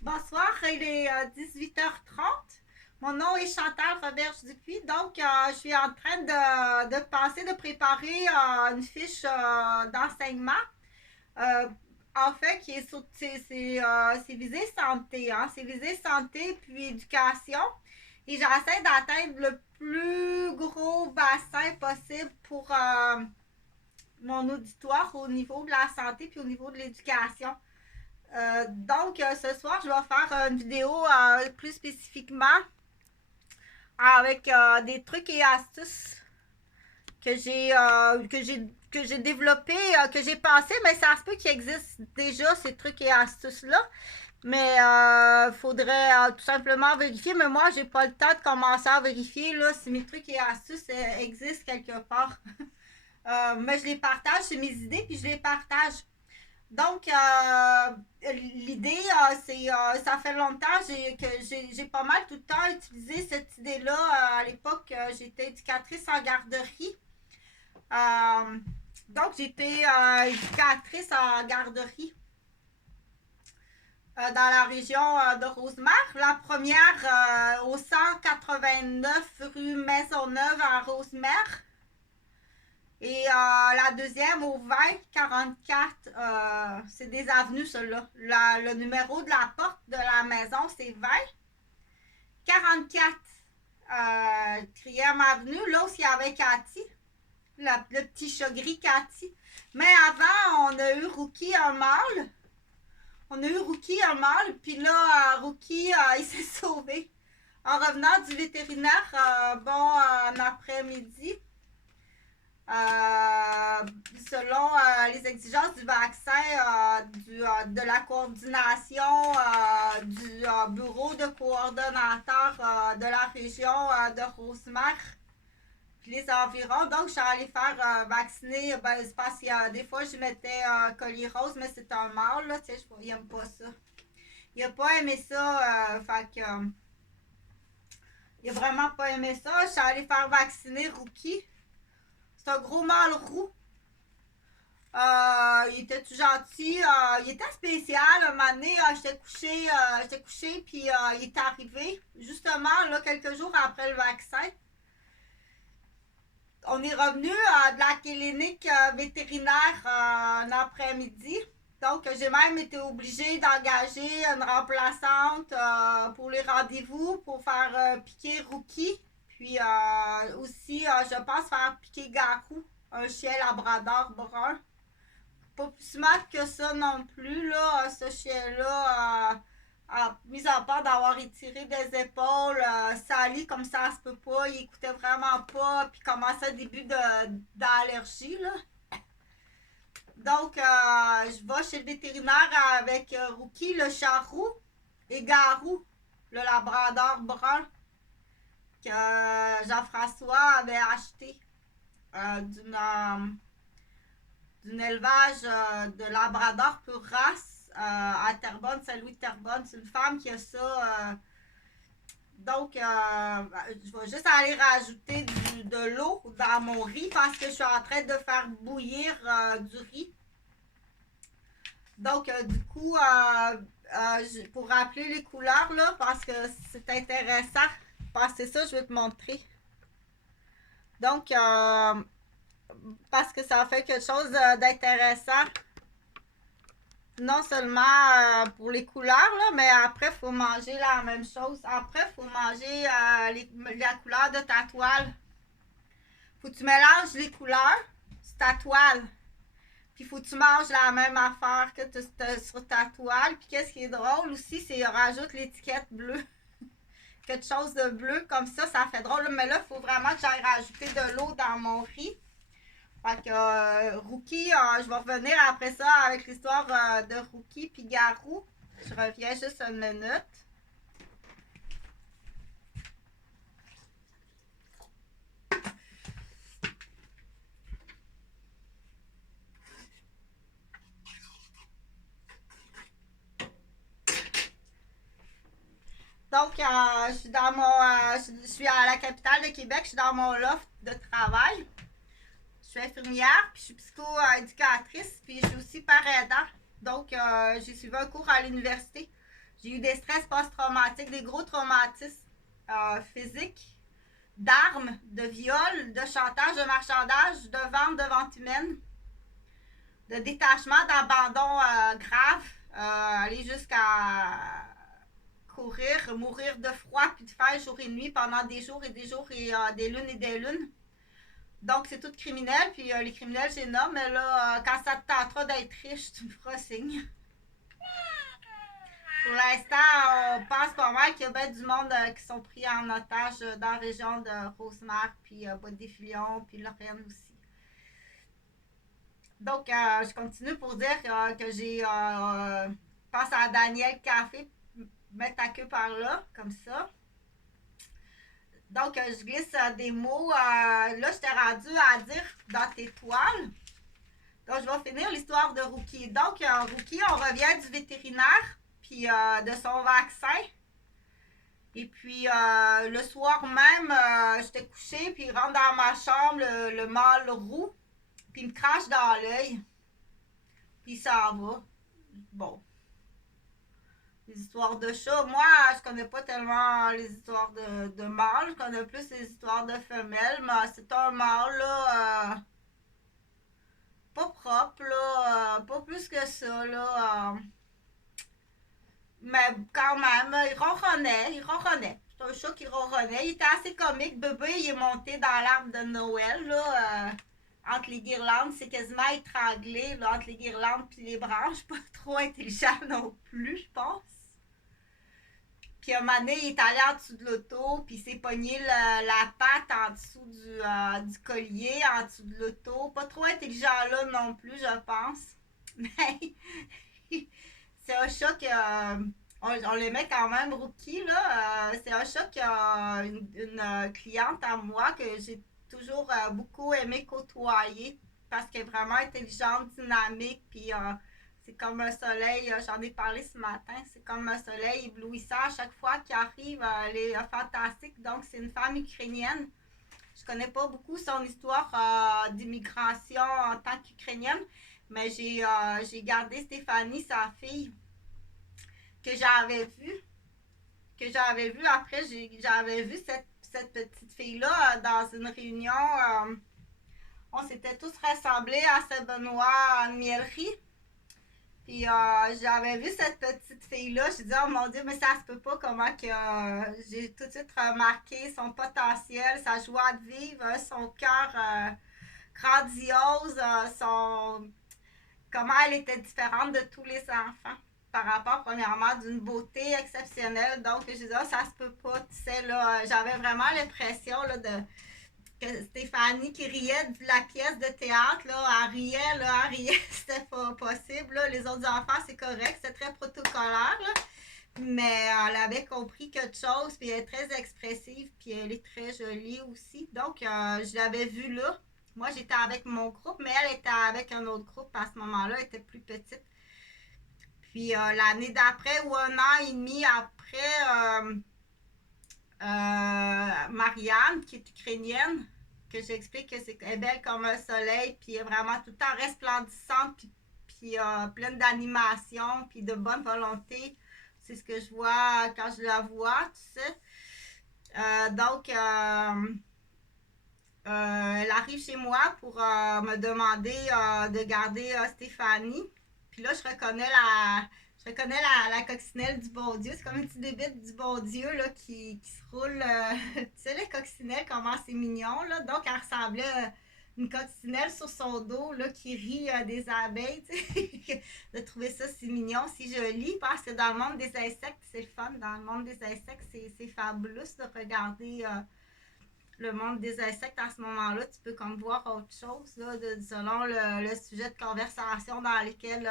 Bonsoir, il est 18h30. Mon nom est Chantal Roberge-Dupuis. Donc, je suis en train de préparer une fiche d'enseignement. Euh, En fait, qui est sur, c'est visé santé, hein? C'est visé santé puis éducation. Et j'essaie d'atteindre le plus gros bassin possible pour mon auditoire au niveau de la santé puis au niveau de l'éducation. Donc, ce soir, je vais faire une vidéo plus spécifiquement avec des trucs et astuces que j'ai développé, que j'ai pensé, mais ça se peut qu'il existe déjà ces trucs et astuces-là. Mais il faudrait tout simplement vérifier. Mais moi, j'ai pas le temps de commencer à vérifier là, si mes trucs et astuces existent quelque part. Mais je les partage, c'est mes idées, puis je les partage. Donc, l'idée, ça fait longtemps que j'ai pas mal tout le temps utilisé cette idée-là. À l'époque, j'étais éducatrice en garderie. Euh, donc, j'étais éducatrice en garderie dans la région de Rosemère. La première au 189 rue Maisonneuve à Rosemère. Et la deuxième au 2044, c'est des avenues, celle-là. Le numéro de la porte de la maison, c'est 2044. 4e avenue, là où il y avait Cathy, le petit chat gris Cathy. Mais avant, on a eu Rookie, un mâle. On a eu Rookie, un mâle, puis là, Rookie, il s'est sauvé. En revenant du vétérinaire, en après-midi, euh, selon les exigences du vaccin, de la coordination du bureau de coordonnateur de la région de Rosemère, puis les environs. Donc, je suis allée faire vacciner. Ben, c'est parce que des fois, je mettais collier rose, mais c'est un mâle, là. Tu sais, il n'aime pas ça. Il n'a pas aimé ça. Fait que. Il a vraiment pas aimé ça. Je suis allée faire vacciner Rookie. C'est un gros mâle roux. Il était tout gentil. Il était spécial. Un moment donné, j'étais couchée, puis il est arrivé, justement, là, quelques jours après le vaccin. On est revenu de la clinique vétérinaire un après-midi. Donc, j'ai même été obligée d'engager une remplaçante pour les rendez-vous pour faire piquer Rookie. Puis aussi, je pense faire piquer Garou, un chien labrador brun. Pas plus smart que ça non plus, là, ce chien-là. Mis à part d'avoir étiré des épaules, Sally, comme ça se peut pas, il écoutait vraiment pas, puis commençait un début d'allergie, là. Donc, je vais chez le vétérinaire avec Rookie, le charroux, et Garou, le labrador brun, que Jean-François avait acheté d'une élevage de labrador pure race à Terrebonne, Saint-Louis de Terrebonne. C'est une femme qui a ça. Donc, je vais juste aller rajouter de l'eau dans mon riz parce que je suis en train de faire bouillir du riz. Donc, du coup, pour rappeler les couleurs, là, parce que c'est intéressant, parce que c'est ça, je vais te montrer. Donc, parce que ça fait quelque chose d'intéressant. Non seulement pour les couleurs, là, mais après, il faut manger la même chose. Après, il faut manger la couleur de ta toile. Faut que tu mélanges les couleurs sur ta toile. Puis faut que tu manges la même affaire que sur ta toile. Puis qu'est-ce qui est drôle aussi, c'est rajoute l'étiquette bleue. Quelque chose de bleu comme ça fait drôle. Mais là, il faut vraiment que j'aille rajouter de l'eau dans mon riz. Fait que Rookie, je vais revenir après ça avec l'histoire de Rookie puis Garou. Je reviens juste une minute. Donc, je suis dans je suis à la capitale de Québec, je suis dans mon loft de travail. Je suis infirmière, puis je suis psycho-éducatrice, puis je suis aussi parent aidant. Donc, j'ai suivi un cours à l'université. J'ai eu des stress post-traumatiques, des gros traumatismes physiques, d'armes, de viol, de chantage, de marchandage, de vente humaine, de détachement, d'abandon grave, aller jusqu'à courir, mourir de froid, puis de faire jour et nuit pendant des jours et des jours et des lunes et des lunes. Donc, c'est tout criminel, puis les criminels, j'ai nommé, mais là, quand ça te tentera d'être riche, tu me feras signe. Pour l'instant, on pense pas mal qu'il y a bien du monde qui sont pris en otage dans la région de Rosemère, puis Bois-des-Filions, puis Lorraine aussi. Donc, je continue pour dire que j'ai. Pense à Daniel Café, mettre ta queue par là, comme ça. Donc, je glisse des mots. Là, je t'ai rendu à dire dans tes toiles. Donc, je vais finir l'histoire de Rookie. Donc, Rookie, on revient du vétérinaire, puis de son vaccin. Et puis, le soir même, j'étais couchée, puis il rentre dans ma chambre, le mâle roux, puis il me crache dans l'œil. Puis ça va. Bon. Les histoires de chats, moi, je connais pas tellement les histoires de mâles, je connais plus les histoires de femelles, mais c'est un mâle, là, pas propre, là, pas plus que ça, là. Mais quand même, il ronronnait. C'est un chat qui ronronnait. Il était assez comique. Bébé, il est monté dans l'arbre de Noël, là, entre les guirlandes. C'est quasiment étranglé, là, entre les guirlandes et les branches. Pas trop intelligent non plus, je pense. Puis un moment donné, il est allé en dessous de l'auto, puis il s'est pogné la patte en dessous du collier, en dessous de l'auto. Pas trop intelligent là non plus, je pense. Mais c'est un chat que. On l'aimait quand même, Rookie, là. C'est un chat qui a une cliente à moi que j'ai toujours beaucoup aimé côtoyer parce qu'elle est vraiment intelligente, dynamique, puis c'est comme un soleil, j'en ai parlé ce matin, c'est comme un soleil éblouissant à chaque fois qu'il arrive, elle est fantastique. Donc, c'est une femme ukrainienne. Je connais pas beaucoup son histoire d'immigration en tant qu'ukrainienne, mais j'ai gardé Stéphanie, sa fille, que j'avais vue. Que j'avais vue après, j'avais vu cette petite fille-là dans une réunion. On s'était tous rassemblés à Saint-Benoît en miellerie. Puis j'avais vu cette petite fille-là, je dit oh mon Dieu, mais ça se peut pas comment que j'ai tout de suite remarqué son potentiel, sa joie de vivre, son cœur grandiose, comment elle était différente de tous les enfants par rapport premièrement d'une beauté exceptionnelle. Donc je disais oh, ça se peut pas, tu sais là, j'avais vraiment l'impression là de que Stéphanie qui riait de la pièce de théâtre, là, elle riait, c'était pas possible. Là. Les autres enfants, c'est correct, c'était très protocolaire, là. Mais elle avait compris quelque chose, puis elle est très expressive, puis elle est très jolie aussi. Donc, je l'avais vue là. Moi, j'étais avec mon groupe, mais elle était avec un autre groupe à ce moment-là, elle était plus petite. Puis l'année d'après, ou un an et demi après, Marianne, qui est ukrainienne, que j'explique que c'est belle comme un soleil, puis vraiment tout le temps resplendissante, puis pleine d'animation, puis de bonne volonté. C'est ce que je vois quand je la vois, tu sais. Donc, elle arrive chez moi pour me demander de garder Stéphanie. Puis là, je reconnais la coccinelle du bon Dieu. C'est comme une petite bébite du bon Dieu là, qui se roule. Tu sais, les coccinelles, comment c'est mignon. Là. Donc, elle ressemblait à une coccinelle sur son dos là, qui rit des abeilles. De trouver ça si mignon, si joli. Parce que dans le monde des insectes, c'est le fun. Dans le monde des insectes, c'est fabuleux de regarder le monde des insectes à ce moment-là. Tu peux comme voir autre chose là, selon le sujet de conversation dans lequel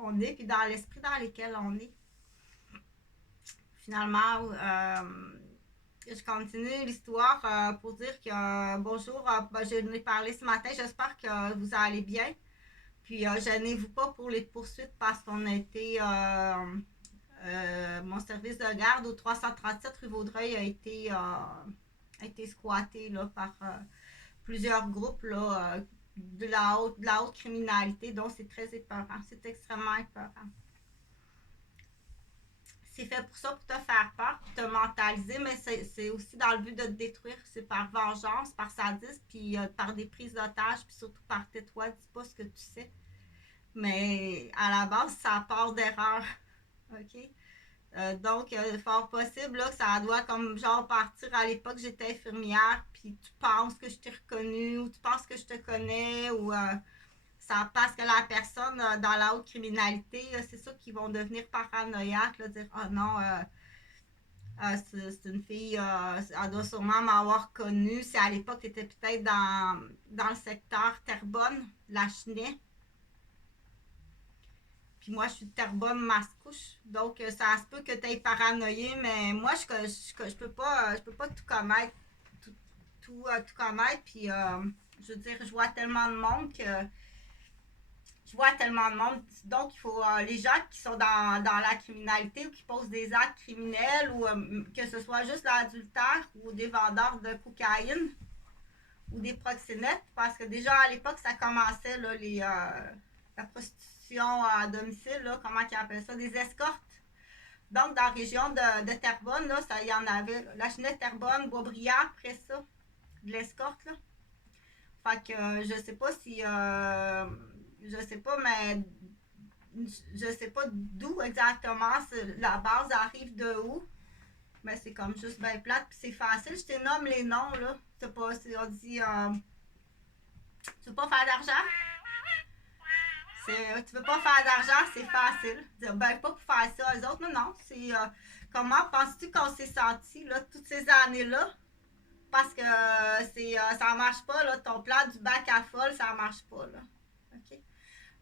on est, puis dans l'esprit dans lequel on est. Finalement, je continue l'histoire pour dire que bonjour, je l'ai parlé ce matin, j'espère que vous allez bien. Puis gênez-vous pas pour les poursuites parce qu'on a été mon service de garde au 337 rue Vaudreuil a été squatté là, par plusieurs groupes là, de la haute criminalité, donc c'est très épeurant, c'est extrêmement épeurant. C'est fait pour ça, pour te faire peur, pour te mentaliser, mais c'est aussi dans le but de te détruire. C'est par vengeance, par sadisme, puis par des prises d'otages, puis surtout par tais-toi, dis pas ce que tu sais. Mais à la base, ça part d'erreur. OK? Donc, fort possible là, que ça doit comme genre partir à l'époque j'étais infirmière, puis tu penses que je t'ai reconnu, ou tu penses que je te connais, ou ça parce que la personne dans la haute criminalité, c'est ça qu'ils vont devenir paranoïaques, là, dire oh non, c'est une fille, elle doit sûrement m'avoir connue. C'est à l'époque, tu étais peut-être dans le secteur Terrebonne, la Chenet. Puis moi, je suis de Terrebonne-Mascouche. Donc, ça se peut que tu aies paranoïé, mais moi, je peux pas tout connaître. Tout connaître. Puis, je veux dire, je vois tellement de monde que. Je vois tellement de monde. Donc, il faut. Les gens qui sont dans la criminalité ou qui posent des actes criminels, ou que ce soit juste l'adultère ou des vendeurs de cocaïne ou des proxénètes, parce que déjà à l'époque, ça commençait, là, la prostitution à domicile, là, comment ils appellent ça, des escortes. Donc, dans la région de Terrebonne, là, ça, il y en avait. La Chenette, Terrebonne, Boisbriand, après ça, de l'escorte, là. Fait que je sais pas si. Je sais pas, mais. Je sais pas d'où exactement la base arrive de où. Mais c'est comme juste bien plate. Puis c'est facile, je te nomme les noms, là. C'est pas. On dit. Tu veux pas faire d'argent? Tu veux pas faire d'argent, c'est facile. Ben, pas pour faire ça, eux autres, non, non. C'est comment penses-tu qu'on s'est senti là, toutes ces années-là? Parce que ça marche pas, là. Ton plan du bac à folle, ça marche pas, là. OK?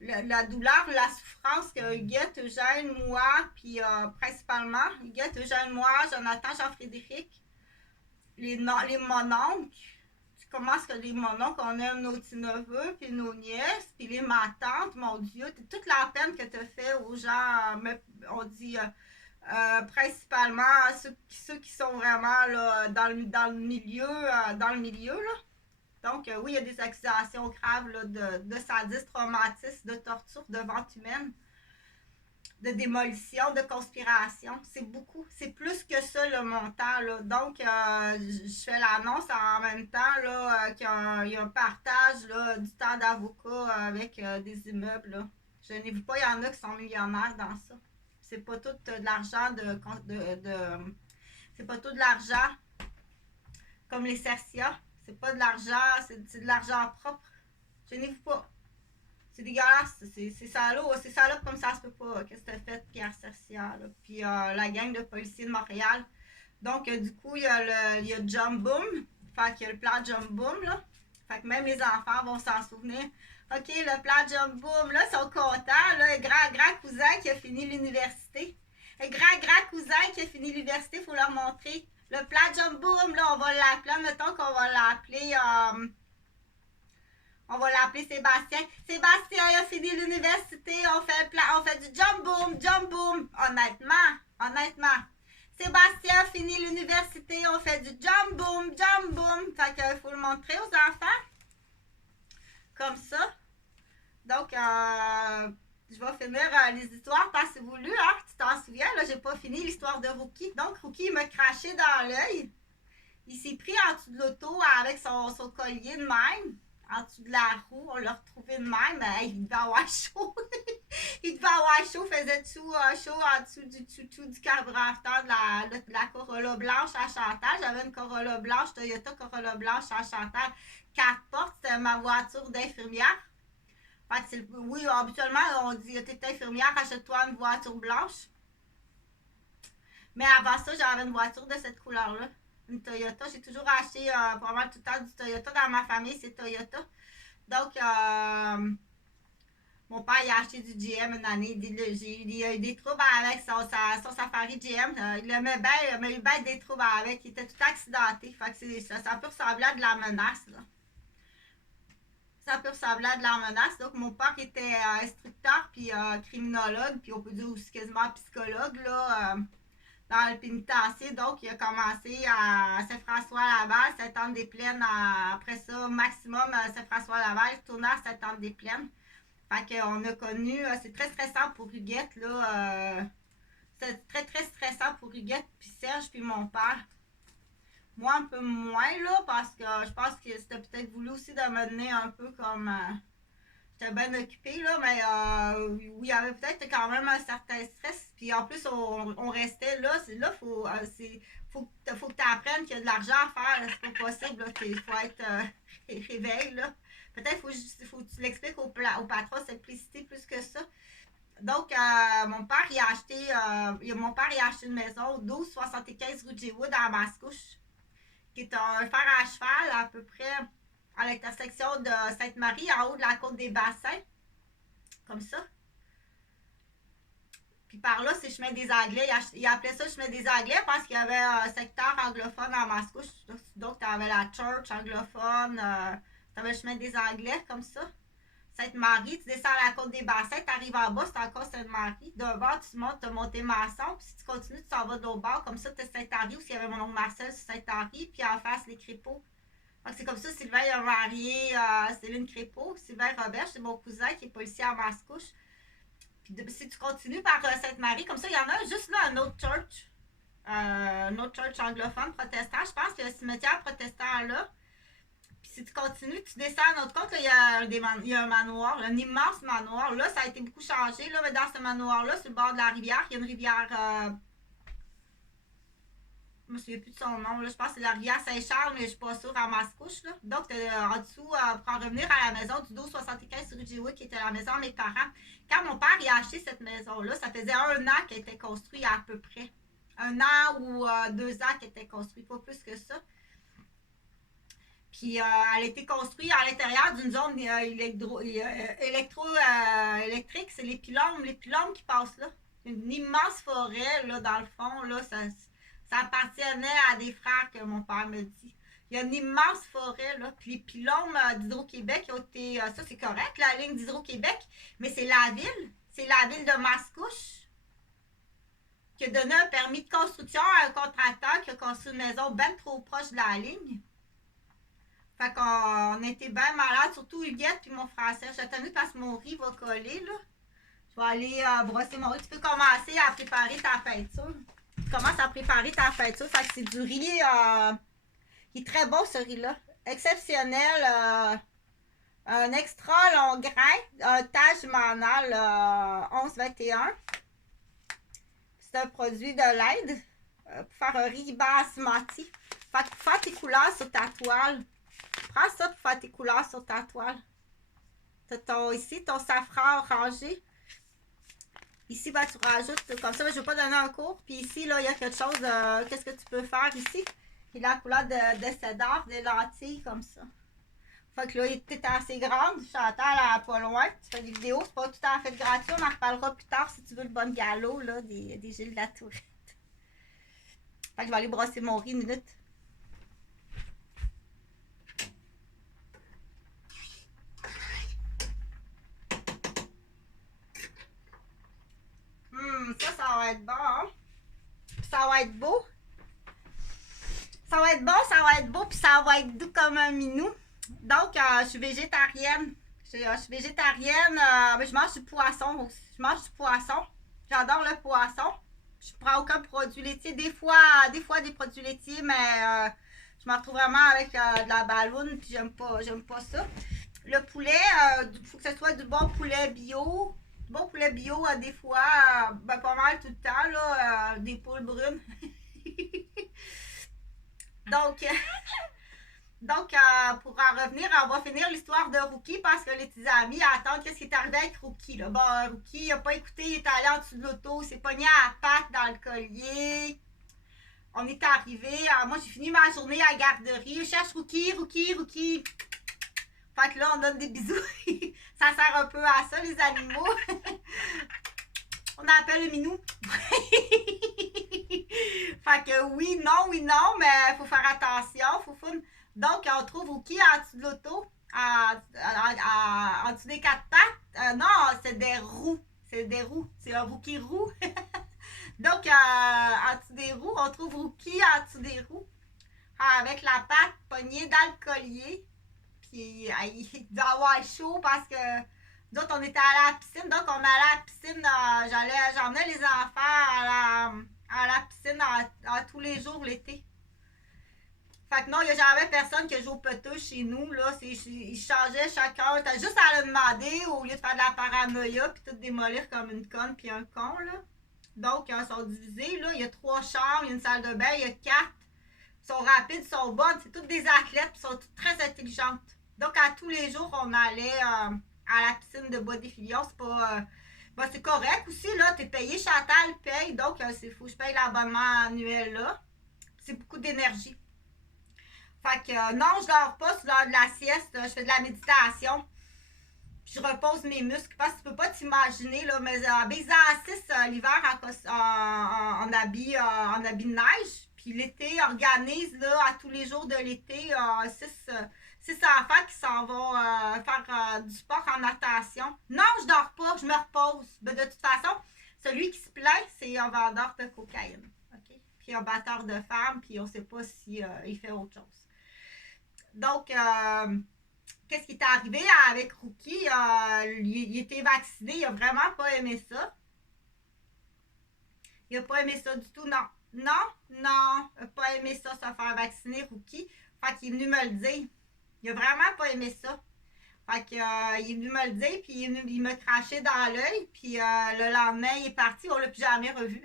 La douleur, la souffrance que Huguette, Eugène, moi, puis principalement, Huguette, Eugène, moi, Jonathan, Jean-Frédéric, les mononcles, comment est-ce que les mononcles, on aime nos petits neveux, puis nos nièces, puis les matantes, mon Dieu, toute la peine que tu as fait aux gens, on dit principalement ceux qui sont vraiment là, dans le milieu, là. Donc, oui, il y a des accusations graves là, de sadisme, traumatisme, de torture, de vente humaine, de démolition, de conspiration. C'est beaucoup. C'est plus que ça le montant. Là. Donc, je fais l'annonce en même temps là, qu'il y a un partage là, du temps d'avocat avec des immeubles. Là. Je n'ai vu pas, il y en a qui sont millionnaires dans ça. C'est pas tout de l'argent c'est pas tout de l'argent comme les Cercia. C'est pas de l'argent, c'est de l'argent propre. Je n'ai vu pas. C'est dégueulasse, c'est salope comme ça se peut pas. Qu'est-ce que t'as fait, Pierre Cercia, là? Puis la gang de policiers de Montréal. Donc, du coup, il y a Jump Boom. Fait qu'il y a le plan Jump Boom, là. Fait que même les enfants vont s'en souvenir. OK, le plan Jump Boom, là, ils sont contents, là. Grand cousin qui a fini l'université. Un grand cousin qui a fini l'université, il faut leur montrer. Le plan Jump Boom, là, on va l'appeler, mettons qu'on va l'appeler... on va l'appeler Sébastien. Sébastien a fini l'université. On fait du jump boom. Honnêtement. Sébastien a fini l'université. On fait du jump boom. Fait qu'il faut le montrer aux enfants. Comme ça. Donc, je vais finir les histoires parce que voulu, hein. Tu t'en souviens, là, j'ai pas fini l'histoire de Rookie. Donc, Rookie, il m'a craché dans l'œil. Il s'est pris en dessous de l'auto avec son collier de même. En dessous de la roue, on l'a retrouvé de même. Il devait avoir chaud. Il devait avoir chaud, faisait tout chaud en dessous du carburateur de la Corolla blanche à Chantal. J'avais une Corolla blanche, Toyota Corolla blanche à Chantal. 4 portes, c'était ma voiture d'infirmière. Fait que oui, habituellement, on dit t'es infirmière, achète-toi une voiture blanche. Mais avant ça, j'avais une voiture de cette couleur-là. Une Toyota. J'ai toujours acheté pas mal tout le temps du Toyota. Dans ma famille, c'est Toyota. Donc, mon père il a acheté du GM une année. Il a eu des troubles avec son Safari GM. Il aimait bien, il a eu bien des troubles avec. Il était tout accidenté. Fait que ça peut ressembler à de la menace. Là. Ça peut ressembler à de la menace. Donc, mon père était instructeur, puis criminologue, puis on peut dire aussi quasiment psychologue, là. Dans le pénitencier. Donc, il a commencé à Saint-François-Laval, Sainte-Anne-des-Plaines. Après ça, maximum Saint-François-Laval, tourné à Sainte-Anne-des-Plaines. Fait qu'on a connu, c'est très stressant pour Huguette, là. C'est très, très stressant. pour Huguette, puis Serge, puis mon père. Moi, un peu moins, là, parce que je pense que c'était peut-être voulu aussi de me donner un peu comme... j'étais bien occupée, là, mais oui, il y avait peut-être quand même un certain stress. Puis en plus, on restait là. Là, faut que tu apprennes qu'il y a de l'argent à faire. C'est pas possible, là. Il faut être réveil, là. Peut-être faut que tu l'expliques au patron, simplicité plus que ça. Donc, mon père, mon père, il a acheté une maison au 1275 rue J. Wood à Mascouche, qui est un fer à cheval à peu près à l'intersection de Sainte-Marie, en haut de la côte des Bassins, comme ça. Puis par là, c'est chemin des Anglais. Il appelait ça chemin des Anglais parce qu'il y avait un secteur anglophone à Mascouche. Donc, tu avais la church anglophone, tu avais le chemin des Anglais, comme ça. Sainte-Marie, tu descends à la côte des Bassins, tu arrives en bas, c'est encore Sainte-Marie. D'un bord, tu montes, tu as monté Masson, puis si tu continues, tu t'en vas de l'autre bord, comme ça, tu es Saint-Henri, où il y avait mon oncle Marcel sur Saint-Henri, puis en face, les Crépeaux. Donc, c'est comme ça, Sylvain il a marié Céline Crépeau. Sylvain Robert, c'est mon cousin qui est policier à Mascouche. Puis si tu continues par Sainte-Marie, comme ça, il y en a juste là un autre church. Un autre church anglophone, protestant. Je pense qu'il y a un cimetière protestant là. Puis si tu continues, tu descends à notre côte, là, il y a un manoir, un immense manoir. Là, ça a été beaucoup changé. Là, mais dans ce manoir-là, sur le bord de la rivière, il y a une rivière. Je me souviens plus de son nom. Là. Je pense que c'est la rivière Saint-Charles, mais je ne suis pas sûre à Mascouche. Là. Donc, en dessous, pour en revenir à la maison du 1275 rue J. qui était la maison de mes parents. Quand mon père a acheté cette maison-là, ça faisait 1 an qu'elle était construite à peu près. 1 an ou 2 ans qu'elle était construite, pas plus que ça. Puis, elle a été construite à l'intérieur d'une zone électrique. C'est les pylônes qui passent là. Une immense forêt, là, dans le fond, là, ça appartenait à des frères que mon père me dit. Il y a une immense forêt, là. Puis les pylônes d'Hydro-Québec ont été... ça, c'est correct, la ligne d'Hydro-Québec. Mais c'est la ville de Mascouche, qui a donné un permis de construction à un contracteur qui a construit une maison bien trop proche de la ligne. Fait qu'on était bien malades, surtout Huguette puis mon frère Serge. J'attendais parce que mon riz va coller, là. Je vais aller brosser mon riz. Tu peux commencer à préparer ta peinture. Tu commences à préparer ta peinture. Fait que c'est du riz qui est très bon, ce riz-là. Exceptionnel. Un extra long grain. Un Taj Mahal 1121. C'est un produit de l'Inde. Pour faire un riz basmati. Fait que pour faire tes couleurs sur ta toile, prends ça pour faire tes couleurs sur ta toile. Tu as ici ton safran orangé. Ici, ben, tu rajoutes comme ça. Je ne vais pas donner un cours. Puis ici, là, il y a quelque chose. Qu'est-ce que tu peux faire ici? Puis la couleur de cédar, des lentilles comme ça. Fait que là, tu es assez grande. Chantal, pas loin. Tu fais des vidéos. C'est pas tout à fait gratuit. On en reparlera plus tard si tu veux le bon galop là, des Gilles de la Tourette. Fait que je vais aller brosser mon riz une minute. Ça va être bon, hein? Ça va être beau. Ça va être bon, ça va être beau, puis ça va être doux comme un minou. Donc, je suis végétarienne. Je suis végétarienne, mais je mange du poisson aussi. Je mange du poisson. J'adore le poisson. Je prends aucun produit laitier. Des fois des produits laitiers, mais je m'en retrouve vraiment avec de la balloune, puis j'aime pas ça. Le poulet, il faut que ce soit du bon poulet bio. Bon poulet bio, des fois, ben, pas mal tout le temps, là, des poules brunes. Donc, pour en revenir, on va finir l'histoire de Rookie parce que les petits amis attendent qu'est-ce qui est arrivé avec Rookie. Là. Bon, Rookie, il n'a pas écouté, il est allé en dessous de l'auto, il s'est pogné à la patte dans le collier. On est arrivé, moi j'ai fini ma journée à la garderie, je cherche Rookie. Fait que là, on donne des bisous. Ça sert un peu à ça, les animaux. On appelle le minou. Fait que oui, non, mais il faut faire attention. Donc, on trouve Rookie en dessous de l'auto, en dessous des 4 pattes. Non, c'est des roues. C'est un Rookie roux. Donc, en dessous des roues, on trouve Rookie en dessous des roues. Avec la patte pognée dans le collier. Puis il doit avoir chaud parce que d'autres, on était allés à la piscine. Donc, on allait à la piscine. J'emmenais les enfants à la piscine à tous les jours l'été. Fait que non, il n'y a jamais personne qui joue au poteau chez nous. Là. Ils changeaient chacun. T'as juste à le demander au lieu de faire de la paranoïa puis tout démolir comme une conne puis un con. Là. Donc, ils sont divisés. Là. Il y a 3 chambres, il y a une salle de bain, il y a 4. Ils sont rapides, ils sont bonnes. C'est toutes des athlètes puis sont toutes très intelligentes. Donc, à tous les jours, on allait à la piscine de Bois-des-Filions. C'est pas... c'est correct aussi. Là. T'es payé, Chantal paye. Donc, il faut que je paye l'abonnement annuel là. C'est beaucoup d'énergie. Fait que non, je dors pas sur l'heure de la sieste. Je fais de la méditation. Puis je repose mes muscles. Parce que tu peux pas t'imaginer, là, mais exercice l'hiver en habit de neige. Puis l'été, organise là, à tous les jours de l'été 6 enfants qui s'en vont faire du sport en natation. Non, je dors pas, je me repose. Mais de toute façon, celui qui se plaint, c'est un vendeur de cocaïne. Okay? Puis un batteur de femmes, puis on sait pas si il fait autre chose. Donc, qu'est-ce qui est arrivé avec Rookie? Il était vacciné, il a vraiment pas aimé ça. Il a pas aimé ça du tout, non. Non, il a pas aimé ça, se faire vacciner, Rookie. Fait qu'il est venu me le dire. Il a vraiment pas aimé ça. Fait qu'il est venu me le dire, puis il m'a craché dans l'œil, puis le lendemain, il est parti, on l'a plus jamais revu.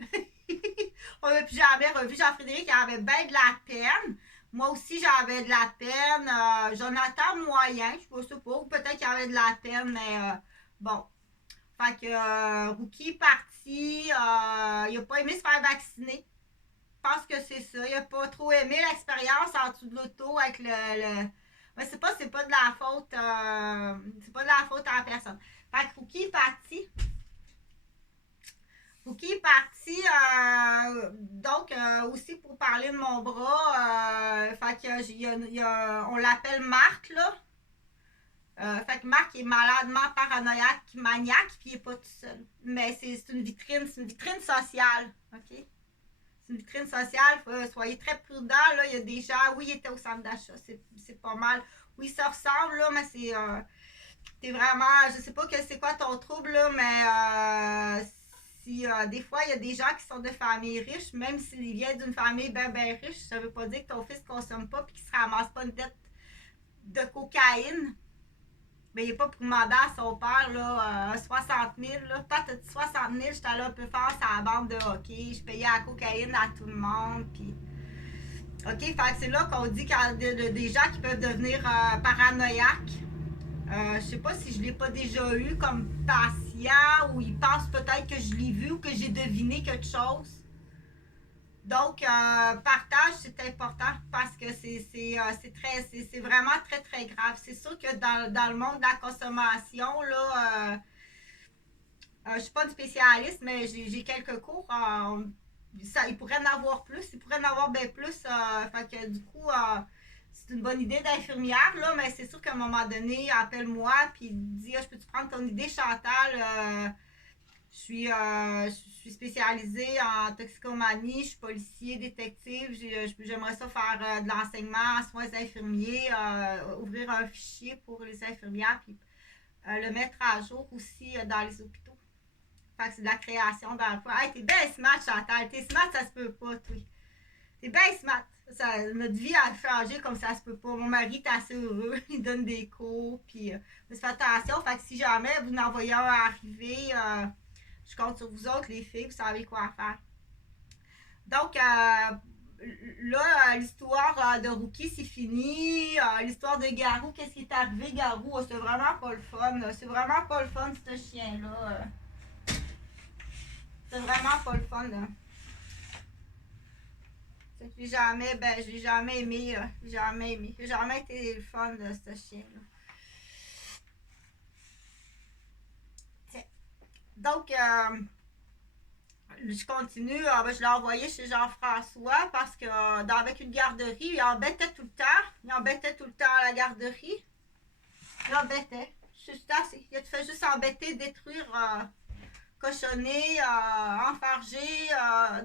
On l'a plus jamais revu. Jean-Frédéric avait bien de la peine. Moi aussi, j'avais de la peine. Jonathan, moyen, je sais pas. Ou peut-être qu'il avait de la peine, mais bon. Fait que Rookie est parti. Il a pas aimé se faire vacciner. Je pense que c'est ça. Il a pas trop aimé l'expérience en dessous de l'auto avec le... Mais c'est pas de la faute. C'est pas de la faute à la personne. Fait que Rookie est parti. Rookie est parti, donc aussi pour parler de mon bras, fait que on l'appelle Marc, là. Fait que Marc est maladement paranoïaque, maniaque, puis il n'est pas tout seul. Mais c'est une vitrine sociale, ok? C'est une vitrine sociale, soyez très prudents, là. Il y a des gens, oui, il était au centre d'achat, c'est pas mal. Oui, ça ressemble, là, mais t'es vraiment, je sais pas que c'est quoi ton trouble, là, mais des fois, il y a des gens qui sont de familles riches, même s'ils viennent d'une famille bien riche, ça veut pas dire que ton fils ne consomme pas et qu'il ne se ramasse pas une dette de cocaïne. Mais il n'est pas pour demander à son père là, 60 000. Là. Toi, tu as dit 60 000, j'étais là un peu fort sur la bande de hockey. Je payais la cocaïne à tout le monde. Puis... OK, fait que c'est là qu'on dit qu'il y a des gens qui peuvent devenir paranoïaques. Je sais pas si je l'ai pas déjà eu comme patient ou il pense peut-être que je l'ai vu ou que j'ai deviné quelque chose. Donc, partage, c'est important parce que c'est vraiment très, très grave. C'est sûr que dans le monde de la consommation, là, je suis pas une spécialiste, mais j'ai quelques cours. Il pourrait en avoir plus. Il pourrait en avoir bien plus. Fait que du coup, c'est une bonne idée d'infirmière, là, mais c'est sûr qu'à un moment donné, appelle-moi puis dis je peux-tu prendre ton idée, Chantal? Je suis spécialisée en toxicomanie, je suis policier, détective, j'aimerais ça faire de l'enseignement en soins infirmiers, ouvrir un fichier pour les infirmières, puis le mettre à jour aussi dans les hôpitaux. Fait que c'est de la création d'emploi. Hey, t'es bien smart, Chantal. T'es smart, ça se peut pas, toi. T'es bien smart. Notre vie a changé comme ça se peut pas. Mon mari est assez heureux. Il donne des cours. Puis, faites attention. Fait que si jamais vous en voyez un arriver, je compte sur vous autres, les filles. Vous savez quoi faire. Donc, là, l'histoire de Rookie, c'est fini. L'histoire de Garou, qu'est-ce qui est arrivé, Garou? C'est vraiment pas le fun. C'est vraiment pas le fun, ce chien-là. C'est vraiment pas le fun, là. Je l'ai jamais aimé. Jamais aimé. J'ai jamais été le fun de ce chien-là. Donc, je continue. Je l'ai envoyé chez Jean-François parce que avec une garderie, il embêtait tout le temps. Il embêtait tout le temps à la garderie. Il embêtait. C'est assez. Il a fait juste embêter, détruire, cochonner, enfarger.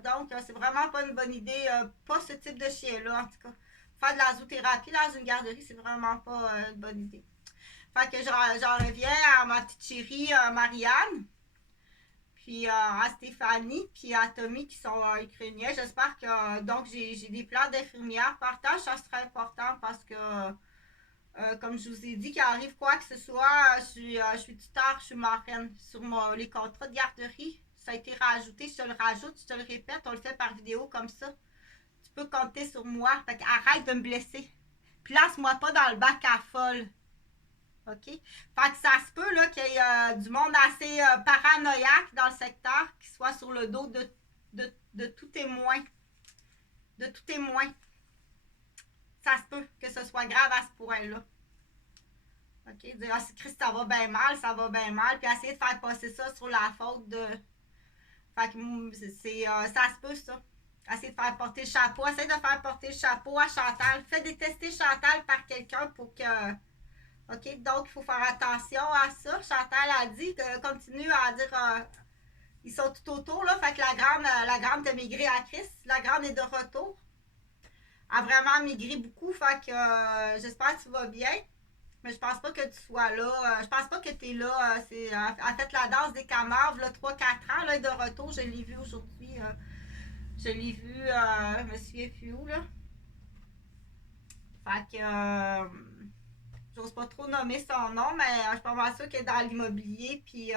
Donc, c'est vraiment pas une bonne idée. Pas ce type de chien-là, en tout cas. Faire de la zoothérapie dans une garderie, c'est vraiment pas une bonne idée. Fait que j'en reviens à ma petite chérie Marianne. puis à Stéphanie, puis à Tommy qui sont ukrainiens. J'espère que donc j'ai des plans d'infirmière. Partage, ça serait important parce que comme je vous ai dit, qu'il arrive quoi que ce soit, je suis tuteur, je suis marraine sur les contrats de garderie. Ça a été rajouté, je te le rajoute, je te le répète, on le fait par vidéo comme ça. Tu peux compter sur moi. Fait arrête de me blesser. Place-moi pas dans le bac à folle. OK? Fait que ça se peut qu'il y ait du monde assez paranoïaque dans le secteur qui soit sur le dos de tout témoin. De tout témoin. Ça se peut que ce soit grave à ce point-là. OK? Dire, si Christ, ça va bien mal, ça va bien mal. Puis essayer de faire passer ça sur la faute de. Fait que ça se peut, ça. Essayer de faire porter le chapeau. Essaye de faire porter le chapeau à Chantal. Fais détester Chantal par quelqu'un pour que. OK? Donc, il faut faire attention à ça. Chantal a dit que continue à dire. Ils sont tout autour, là. Fait que la grande a migré à Christ. La grande est de retour. A vraiment migré beaucoup. Fait que j'espère que tu vas bien. Mais je pense pas que tu sois là. Je pense pas que tu es là. En fait, la danse des camarades, là, 3-4 ans, là, de retour. Je l'ai vu aujourd'hui. Je l'ai vu, je me souviens plus où, là. Fait que, j'ose pas trop nommer son nom, mais je suis pas mal sûre qu'elle est dans l'immobilier. Puis,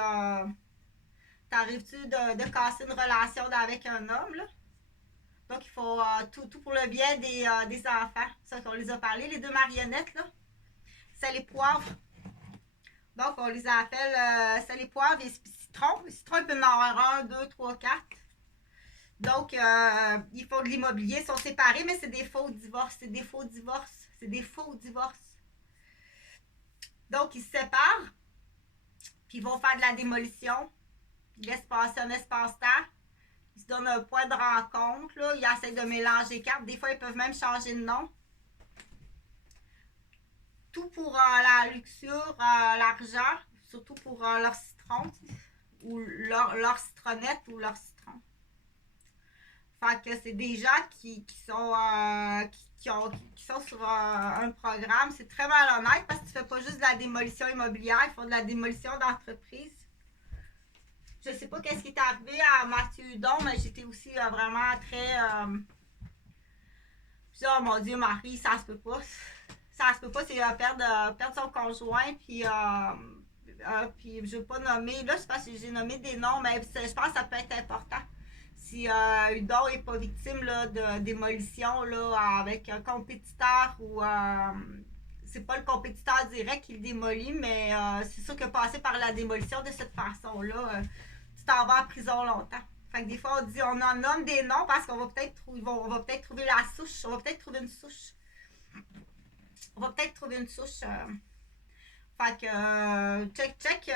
t'arrives-tu de casser une relation avec un homme, là? Donc, il faut tout pour le bien des enfants. Ça, on les a parlé, les deux marionnettes, là. C'est les poivres. Donc, on les appelle c'est les poivres et citron. Le citron, il peut en avoir 1, 2, 3, 4. Donc, ils font de l'immobilier, ils sont séparés, mais c'est des faux divorces. C'est des faux divorces. C'est des faux divorces. Donc, ils se séparent, puis ils vont faire de la démolition. Ils laissent passer un espace-temps. Ils se donnent un point de rencontre. Là. Ils essaient de mélanger cartes. Des fois, ils peuvent même changer de nom. Tout pour la luxure, l'argent, surtout pour leur citron, ou leur citronnette ou leur citron. Fait que c'est des gens qui sont sur un programme. C'est très malhonnête parce que tu fais pas juste de la démolition immobilière, ils font de la démolition d'entreprise. Je sais pas qu'est-ce qui est arrivé à Mathieu Hudon, mais j'étais aussi vraiment très. Oh mon Dieu, Marie, ça se peut pas. Ça se peut pas, c'est perdre son conjoint, puis je veux pas nommer, là, c'est parce que j'ai nommé des noms, mais je pense que ça peut être important. Si Hudon n'est pas victime là, de démolition là, avec un compétiteur ou c'est pas le compétiteur direct qui le démolit, mais c'est sûr que passer par la démolition de cette façon-là, tu t'en vas en prison longtemps. Fait que des fois, on en nomme des noms parce qu'on va peut-être trouver trouver la souche. On va peut-être trouver une souche. Fait que, check.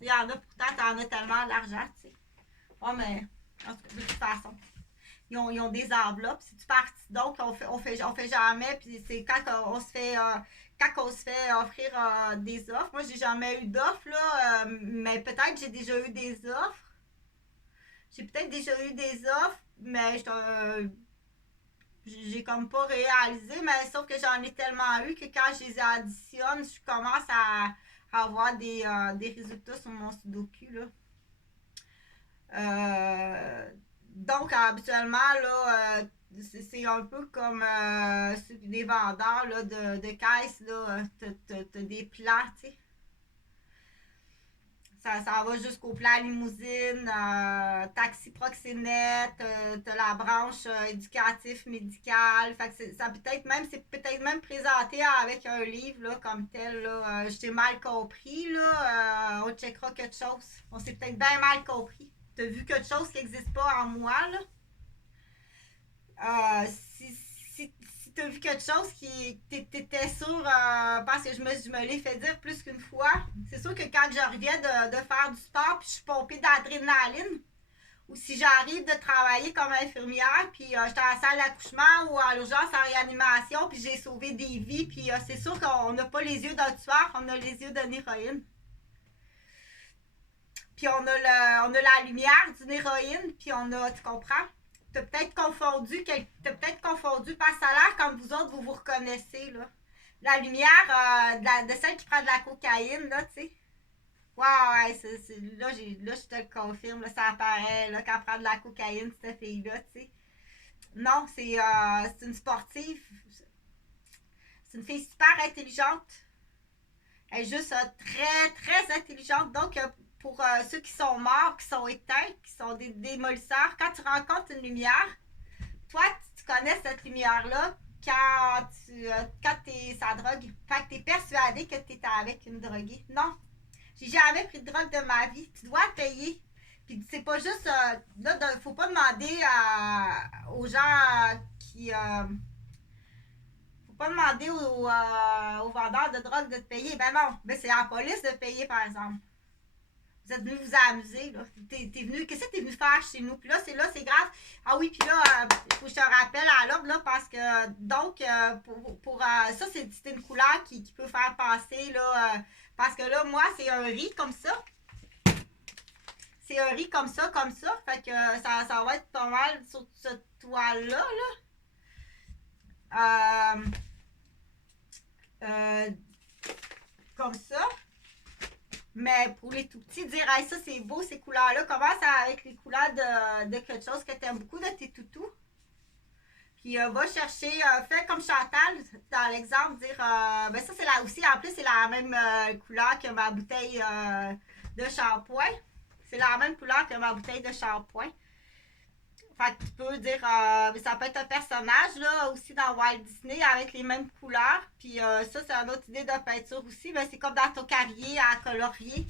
Il y en a pourtant, t'en as tellement d'argent, tu sais. Ouais, mais, de toute façon, ils ont des enveloppes. Si tu partis, donc, on fait jamais, puis c'est quand on se fait offrir des offres. Moi, j'ai jamais eu d'offres, là, mais peut-être que j'ai déjà eu des offres. J'ai peut-être déjà eu des offres, mais j'ai comme pas réalisé, mais sauf que j'en ai tellement eu que quand je les additionne, je commence à avoir des résultats sur mon sudoku, là. Donc, habituellement, là, c'est un peu comme des vendeurs là, de caisse, là, t'as des plans, tu sais. Ça va jusqu'au plan limousine, taxi proxénète, t'as la branche éducatif médical. Fait que c'est peut-être même présenté avec un livre là, comme tel. Là. Je t'ai mal compris. Là, on checkera quelque chose. On s'est peut-être bien mal compris. T'as vu quelque chose qui n'existe pas en moi. Là. Si t'as vu quelque chose qui t'étais sûr, parce que je me l'ai fait dire plus qu'une fois, c'est sûr que quand je reviens de faire du sport puis je suis pompée d'adrénaline, ou si j'arrive de travailler comme infirmière puis j'étais à la salle d'accouchement ou à l'urgence en réanimation puis j'ai sauvé des vies, puis c'est sûr qu'on n'a pas les yeux d'un tueur, on a les yeux d'une héroïne. Puis on a la lumière d'une héroïne, puis tu comprends? T'as peut-être confondu parce que ça a l'air comme vous autres, vous reconnaissez, là. La lumière de celle qui prend de la cocaïne, là, tu sais. Ouais, ouais, là, là, je te le confirme, là, ça apparaît, là, qu'elle prend de la cocaïne, cette fille-là, tu sais. Non, c'est une sportive. C'est une fille super intelligente. Elle est juste très, très intelligente. Donc, pour ceux qui sont morts, qui sont éteints, qui sont des démolisseurs, quand tu rencontres une lumière, toi, tu connais cette lumière-là quand tu es sa drogue. Fait que tu es persuadé que tu es avec une droguée. Non, j'ai jamais pris de drogue de ma vie. Tu dois payer. Puis c'est pas juste. Là, faut pas demander aux gens qui. Faut pas demander aux vendeurs de drogue de te payer. Ben non, mais c'est à la police de payer, par exemple. Vous êtes venu vous amuser, là. T'es venu, qu'est-ce que t'es venu faire chez nous? Puis là, c'est grave. Ah oui, puis là, il faut que je te rappelle à l'ordre, là, parce que, donc, ça, c'est une couleur qui peut faire passer, là, parce que là, moi, c'est un riz comme ça. C'est un riz comme ça. Fait que ça va être pas mal sur cette toile-là, là. Euh, comme ça. Mais pour les tout petits, dire hey, ça c'est beau ces couleurs-là, commence avec les couleurs de quelque chose que tu aimes beaucoup de tes toutous. Puis va chercher, fais comme Chantal dans l'exemple, dire ben ça c'est là aussi, en plus c'est la même couleur que ma bouteille de shampoing. C'est la même couleur que ma bouteille de shampoing. Fait que tu peux dire, ça peut être un personnage là aussi dans Walt Disney avec les mêmes couleurs. Puis ça, c'est une autre idée de peinture aussi. Mais c'est comme dans ton cahier à colorier.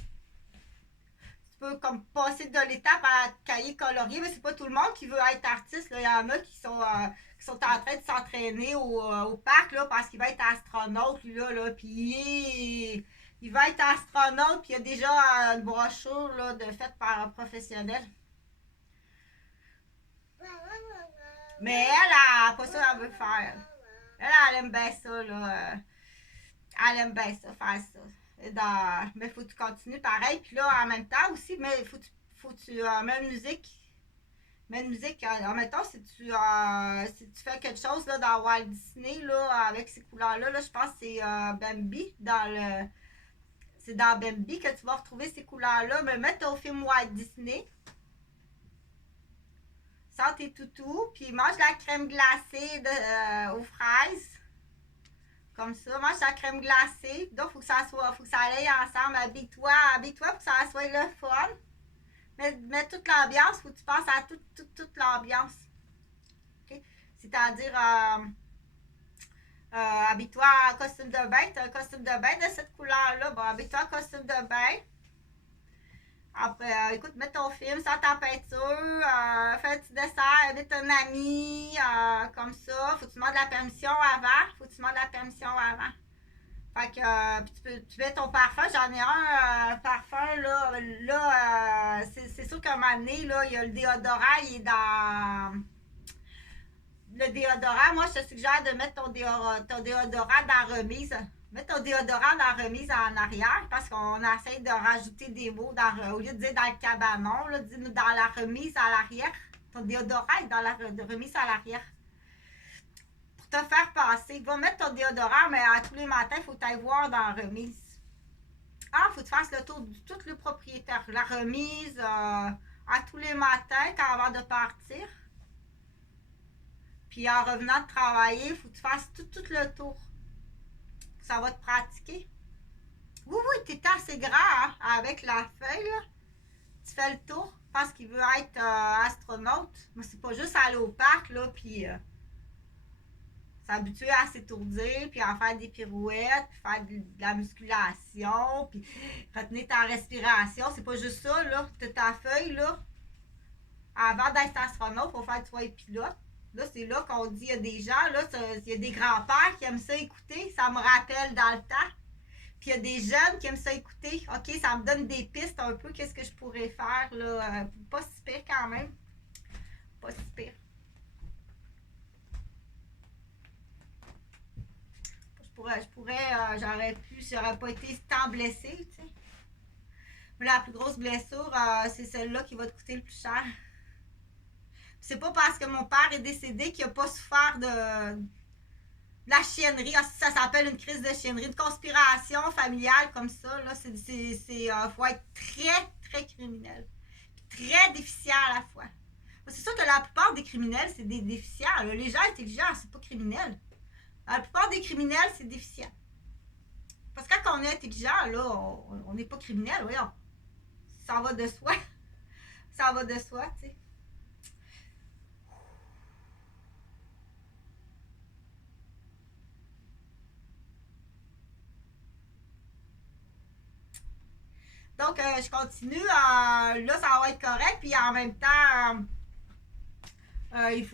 Tu peux comme passer de l'étape à cahier colorié, mais c'est pas tout le monde qui veut être artiste. Là. Il y en a qui sont en train de s'entraîner au parc là, parce qu'il va être astronaute, lui, là puis il va être astronaute, puis il y a déjà une brochure là, faite par un professionnel. Mais elle, a pas ça qu'elle veut faire. Elle aime bien ça, là. Elle aime bien ça, faire ça. Mais faut que tu continues pareil. Puis là, en même temps aussi, mais faut que tu mets une musique. Mets une musique. En même temps, si tu fais quelque chose là, dans Walt Disney, là, avec ces couleurs-là, là, je pense que c'est Bambi. C'est dans Bambi que tu vas retrouver ces couleurs-là. Mais mets ton film Walt Disney. Sors tes toutous, puis mange la crème glacée aux fraises. Comme ça, mange la crème glacée. Donc, faut que ça aille ensemble. Habille-toi pour que ça soit le fun. Mets toute l'ambiance, faut que tu penses à toute l'ambiance. Okay? C'est-à-dire, habille-toi en costume de bain. Tu as un costume de bain de cette couleur-là. Bon, habille-toi en costume de bain. Après, écoute, mets ton film, sors ta peinture, fais un petit dessert, invite un ami, comme ça. Faut que tu demandes la permission avant. Fait que, tu mets ton parfum. J'en ai un parfum, là. C'est sûr qu'à un moment donné, là, il y a le déodorant, il est dans. Le déodorant, moi, je te suggère de mettre ton déodorant dans la remise. Mets ton déodorant dans la remise en arrière parce qu'on essaie de rajouter des mots au lieu de dire dans le cabanon, là, dis-nous dans la remise à l'arrière. Ton déodorant est dans la remise à l'arrière. Pour te faire passer, va mettre ton déodorant, mais à tous les matins, il faut t'aller voir dans la remise. Ah, il faut que tu fasses le tour de tout le propriétaire. La remise à tous les matins avant de partir. Puis en revenant de travailler, il faut que tu fasses tout le tour. Ça va te pratiquer. Oui, oui, tu es assez grand hein, avec la feuille. Là. Tu fais le tour parce qu'il veut être astronaute. Mais c'est pas juste aller au parc, là, puis s'habituer à s'étourdir, puis à faire des pirouettes, puis faire de la musculation, puis retenir ta respiration. C'est pas juste ça, là. Tu as ta feuille, là. Avant d'être astronaute, il faut faire que tu sois pilote. Là, c'est là qu'on dit, il y a des gens, là, il y a des grands-pères qui aiment ça écouter. Ça me rappelle dans le temps. Puis il y a des jeunes qui aiment ça écouter. OK, ça me donne des pistes un peu, qu'est-ce que je pourrais faire, là. Pas si pire quand même. Pas si pire. J'aurais pas été tant blessée, tu sais. Mais la plus grosse blessure, c'est celle-là qui va te coûter le plus cher. Puis, c'est pas parce que mon père est décédé qu'il a pas souffert de la chiennerie. Ah, ça s'appelle une crise de chiennerie, une conspiration familiale comme ça. Là, faut être très, très criminel. Très déficient à la fois. C'est sûr que la plupart des criminels, c'est des déficients. Là. Les gens intelligents, c'est pas criminel. La plupart des criminels, c'est déficient. Parce que quand on est intelligent, là, on n'est pas criminel, voyons. Ça va de soi. Ça va de soi, tu sais. Donc, je continue. Là, ça va être correct. Puis en même temps, il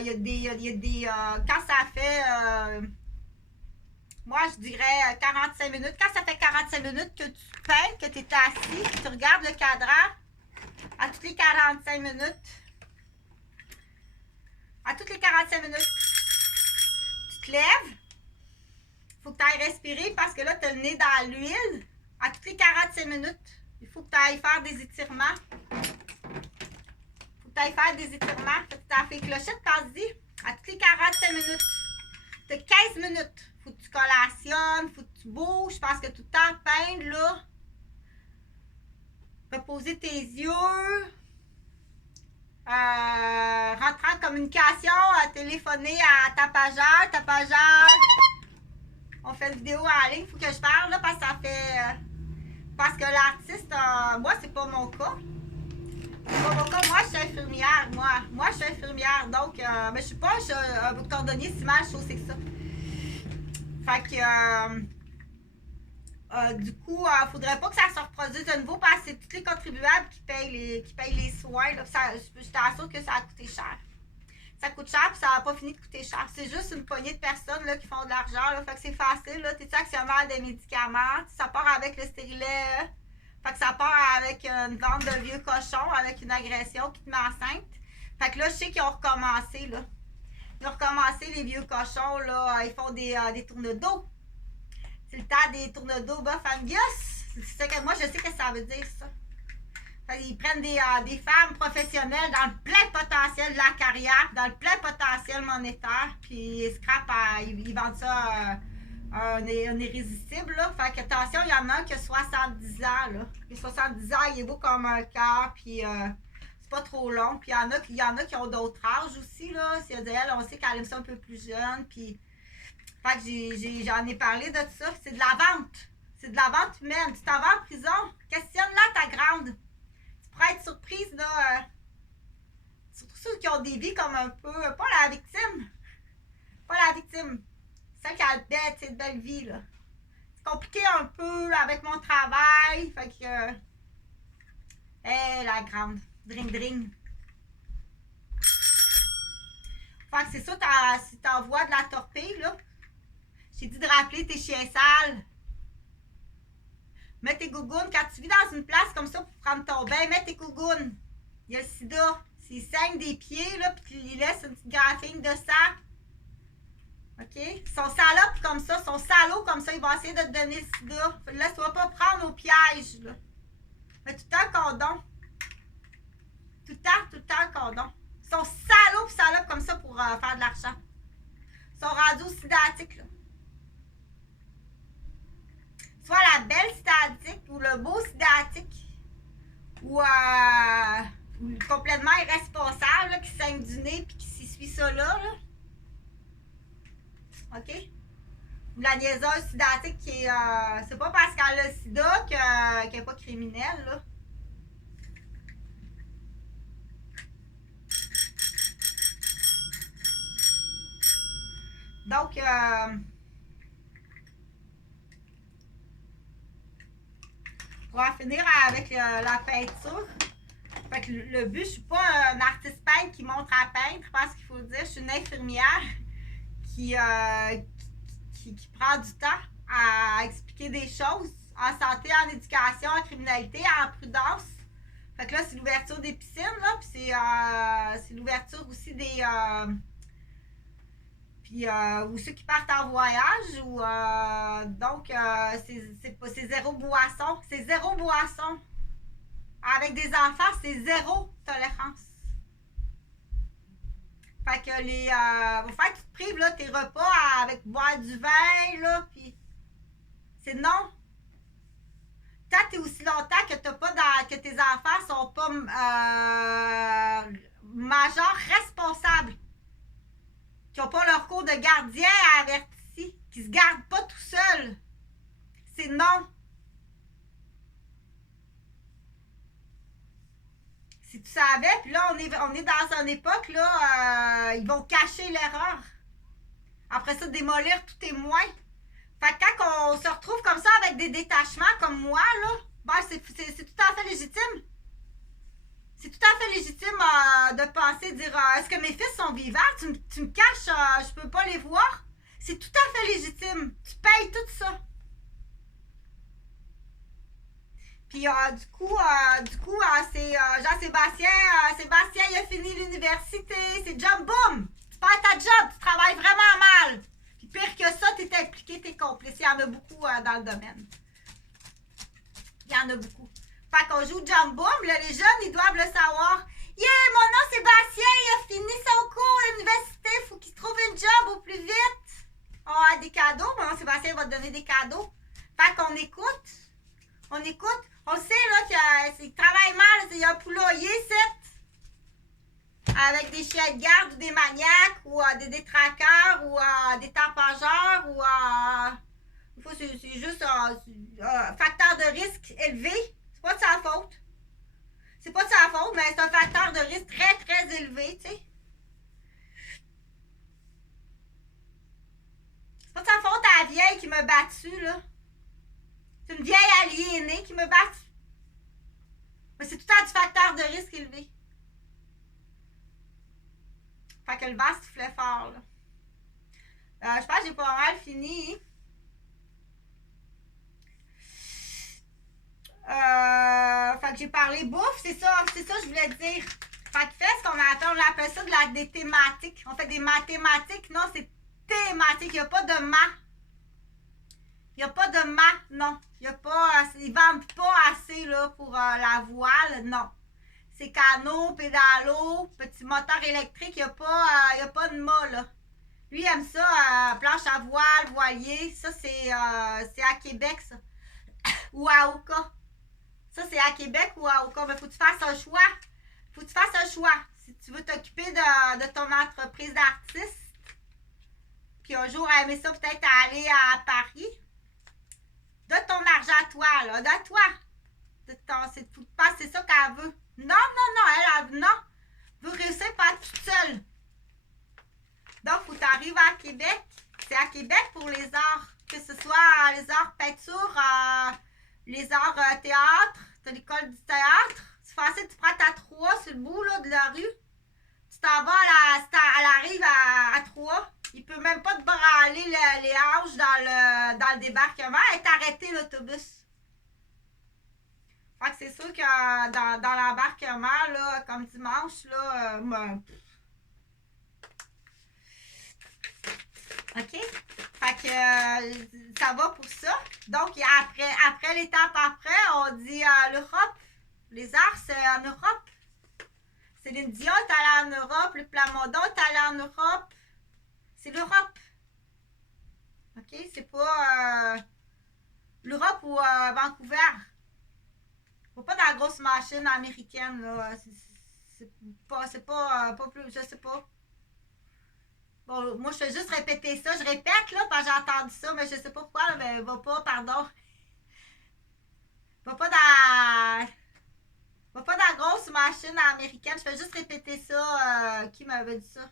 y a des quand ça fait, moi, je dirais 45 minutes. Quand ça fait 45 minutes que tu peins, que tu es assis, que tu regardes le cadran, à toutes les 45 minutes, tu te lèves. Il faut que tu ailles respirer parce que là, tu as le nez dans l'huile. À toutes les 45 minutes, il faut que tu ailles faire des étirements. Tu as fait clochette, t'as-y. À toutes les 45 minutes. Tu as 15 minutes. Faut que tu collationnes, faut que tu bouges, parce que tout le temps peindre, là. Reposer tes yeux. Rentrer en communication, téléphoner à tapageur. On fait une vidéo en ligne, faut que je parle, là, parce que ça fait... parce que l'artiste, moi, c'est pas mon cas. Moi, je suis infirmière. Moi, je suis infirmière. Donc, mais je suis pas un cordonnier si mal chaussé que ça. Fait que, du coup, faudrait pas que ça se reproduise de nouveau parce que c'est tous les contribuables qui payent les soins. Là, je t'assure que ça a coûté cher. Ça coûte cher puis ça n'a pas fini de coûter cher. C'est juste une poignée de personnes là, qui font de l'argent. Là, fait que c'est facile. Tu es actionnaire des médicaments. Ça part avec le stérilet. Fait que ça part avec une vente de vieux cochons, avec une agression qui te met enceinte. Fait que là, je sais qu'ils ont recommencé. Là. Ils ont recommencé les vieux cochons. Là. Ils font des tourne-dos. C'est le temps des tourne-dos bœuf angus. Moi, je sais que ça veut dire ça. Ils prennent des femmes professionnelles dans le plein potentiel de la carrière, dans le plein potentiel monétaire, puis ils vendent ça un irrésistible. Là. Fait que attention, il y en a un qui a 70 ans. Là. Il a 70 ans, il est beau comme un cœur, puis c'est pas trop long. Puis il y en a qui ont d'autres âges aussi. Là. Elle, on sait qu'elle aime ça un peu plus jeune. Puis, fait que j'en ai parlé de ça. C'est de la vente. C'est de la vente humaine. Tu t'en vas en prison, questionne-la ta grande. Pour être surprise, là, surtout ceux qui ont des vies comme un peu, pas la victime, celle qui a une belle vie, là. C'est compliqué un peu avec mon travail, fait que, la grande, dring. Fait que c'est ça, si t'envoies de la torpille, là, j'ai dit de rappeler tes chiens sales. Mets tes gougounes. Quand tu vis dans une place comme ça pour prendre ton bain, mets tes gougounes. Il y a le sida. S'ils saignent des pieds, là, puis tu les laisses une petite graphine de sang. OK? Ils sont salopes comme ça, ils sont salauds comme ça, ils vont essayer de te donner le sida. Laisse-toi pas prendre au piège, là. Mais tout le temps condom. Tout le temps condom. Ils sont salopes comme ça pour faire de l'argent. Ils sont rendus au sidatiques, là. Soit la belle sidatique ou le beau sidatique ou complètement irresponsable là, qui saigne du nez puis qui s'essuie ça là. OK? Ou la niaiseuse sidatique qui est. C'est pas parce qu'elle a le sida qu'elle n'est pas criminelle. Là. Donc, on va finir avec la peinture. Fait que le but, je suis pas un artiste peintre qui montre à peindre, parce qu'il faut le dire, je suis une infirmière qui prend du temps à expliquer des choses en santé, en éducation, en criminalité, en prudence. Fait que là, c'est l'ouverture des piscines, là, puis c'est l'ouverture aussi des... ou ceux qui partent en voyage, ou donc c'est zéro boisson. C'est zéro boisson. Avec des enfants, c'est zéro tolérance. Fait Fait que va faire que tu te prives, là, tes repas avec boire du vin, là, puis c'est non. Tant et aussi longtemps que t'as pas que tes enfants sont pas majeurs responsables, qui n'ont pas leur cours de gardien averti, qui se gardent pas tout seuls. C'est non. Si tu savais, puis là, on est dans une époque, là, ils vont cacher l'erreur. Après ça, démolir tout témoin. Fait que quand on se retrouve comme ça avec des détachements comme moi, là, ben c'est tout à fait légitime. C'est tout à fait légitime de penser, de dire est-ce que mes fils sont vivants? Tu me caches, je peux pas les voir. C'est tout à fait légitime. Tu payes tout ça. Puis du coup, c'est Jean-Sébastien. Sébastien, il a fini l'université. C'est job, boum! Tu perds ta job, tu travailles vraiment mal. Puis pire que ça, tu es impliqué, tu es complice. Il y en a beaucoup dans le domaine. Il y en a beaucoup. Fait qu'on joue jump boom, là, les jeunes, ils doivent le savoir. Yeah, mon nom Sébastien, il a fini son cours à l'université, il faut qu'il trouve une job au plus vite. On a des cadeaux, mon nom Sébastien va te donner des cadeaux. Fait qu'on écoute. On écoute. On sait là qu'il travaille mal, il y a un poulailler, c'est avec des chiens de garde ou des maniaques ou des détraqueurs ou des tapageurs ou c'est juste un facteur de risque élevé. C'est pas de sa faute. C'est pas de sa faute, mais c'est un facteur de risque très, très élevé, tu sais. C'est pas de sa faute à la vieille qui m'a battue, là. C'est une vieille aliénée qui me bat. Mais c'est tout le temps du facteur de risque élevé. Fait que le vent soufflait fort, là. Je pense que j'ai pas mal fini. Fait que j'ai parlé bouffe, c'est ça je voulais dire. Fait que fait ce qu'on appelle ça des thématiques. On fait des mathématiques. Non, c'est thématique. Il n'y a pas de il n'y a pas de non. Il y a pas, ils vendent pas assez là, pour la voile, non. C'est canot, pédalo, petit moteur électrique, il n'y a pas de mât, là. Lui, il aime ça, planche à voile, voilier. Ça, c'est à Québec, ça. Ou à Oka. Ça, c'est à Québec ou à Oka. Mais faut que tu fasses un choix. Faut que tu fasses un choix. Si tu veux t'occuper de ton entreprise d'artiste, puis un jour aimer ça, peut-être aller à Paris, de ton argent à toi, là, de toi. C'est ça qu'elle veut. Non, elle veut réussir par toute seule. Donc, il faut que tu arrives à Québec. C'est à Québec pour les arts. Que ce soit les arts peinture, les arts théâtre, tu as l'école du théâtre. C'est facile, tu prends ta 3 sur le bout là, de la rue. Tu t'en vas elle arrive à 3. Il peut même pas te branler les hanches dans le débarquement. Elle est arrêtée, l'autobus. Fait que c'est sûr que dans l'embarquement, là, comme dimanche, là, OK? Fait que ça va pour ça. Donc, après l'étape après, on dit l'Europe. Les arts, c'est en Europe. Céline Dion est allée en Europe. Luc Plamondon est allé en Europe. C'est l'Europe. OK? C'est pas l'Europe ou Vancouver. Faut pas dans la grosse machine américaine, là. C'est pas plus, je sais pas. Bon, moi, je fais juste répéter ça. Je répète, là, parce que j'ai entendu ça, mais je sais pas pourquoi, là, mais va pas, pardon. Va pas dans la grosse machine américaine. Je fais juste répéter ça. Qui m'avait dit ça?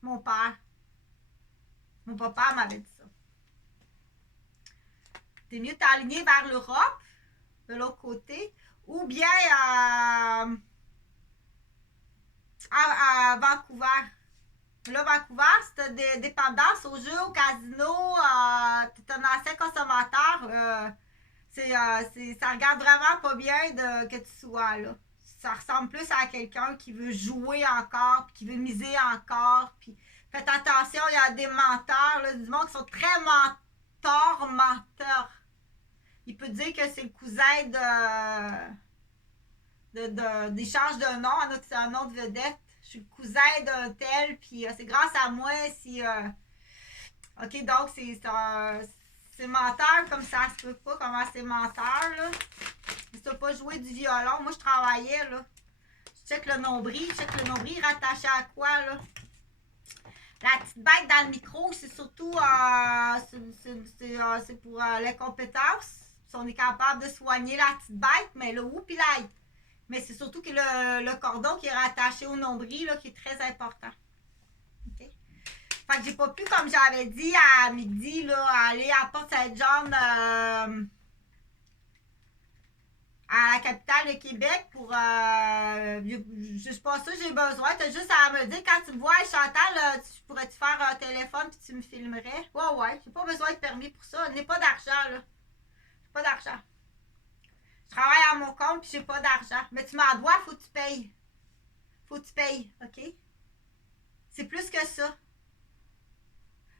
Mon père. Mon papa m'avait dit ça. T'es mieux t'aligner vers l'Europe, de l'autre côté, ou bien à Vancouver. Là, Vancouver, si t'as des dépendances aux jeux, au casino, t'es un ancien consommateur, ça regarde vraiment pas bien que tu sois là. Ça ressemble plus à quelqu'un qui veut jouer encore, puis qui veut miser encore. Puis faites attention, il y a des menteurs, là, du monde qui sont très menteurs. Il peut dire que c'est le cousin d'échange de nom, un nom de vedette. Je suis le cousin d'un tel, puis c'est grâce à moi si... OK, donc c'est menteur comme ça se peut pas, comment c'est menteur, là. Si t'as pas joué du violon, moi je travaillais, là. Je check le nombril, rattaché à quoi, là? La petite bête dans le micro, c'est surtout c'est pour l'incompétence. Si on est capable de soigner la petite bête, mais le whoopie light. Mais c'est surtout que le cordon qui est rattaché au nombril là, qui est très important. Okay? Fait que j'ai pas pu, comme j'avais dit à midi, là, aller à Port-Saint-John à la capitale de Québec pour. Je sais pas ça, j'ai besoin. T'as juste à me dire quand tu me vois, Chantal, tu pourrais-tu faire un téléphone puis tu me filmerais? Ouais, j'ai pas besoin de permis pour ça. Je n'ai pas d'argent, là. J'ai pas d'argent. Je travaille à mon compte puis j'ai pas d'argent. Mais tu m'en dois, faut que tu payes. Faut que tu payes, OK? C'est plus que ça.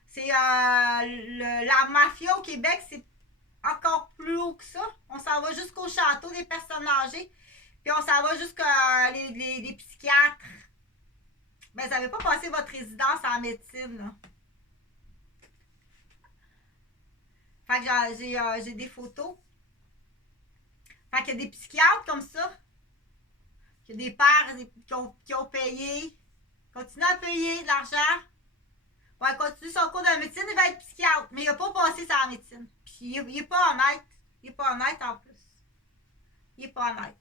C'est la mafia au Québec, c'est encore plus haut que ça. On s'en va jusqu'au château des personnes âgées. Puis on s'en va jusqu'à les psychiatres. Mais vous n'avez pas passé votre résidence en médecine, là. Fait que j'ai des photos. Fait qu'il y a des psychiatres comme ça. Il y a des pères qui ont payé. Continuent à payer de l'argent. Ouais, continue son cours de médecine, il va être psychiatre. Mais il n'a pas passé sa médecine. Puis il n'est pas honnête. Il n'est pas honnête en plus. Il n'est pas honnête.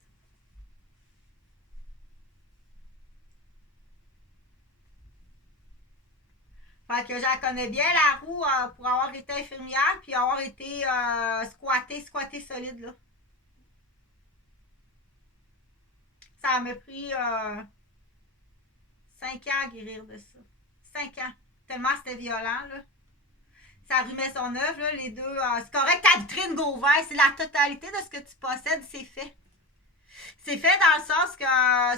Fait que je la connais bien, la roue, pour avoir été infirmière, puis avoir été squattée solide, là. Ça m'a pris 5 ans à guérir de ça. 5 ans. Tellement c'était violent, là. Ça rue Maisonneuve, là, les deux. C'est correct, Catherine Gauvin, c'est la totalité de ce que tu possèdes, c'est fait. C'est fait dans le sens que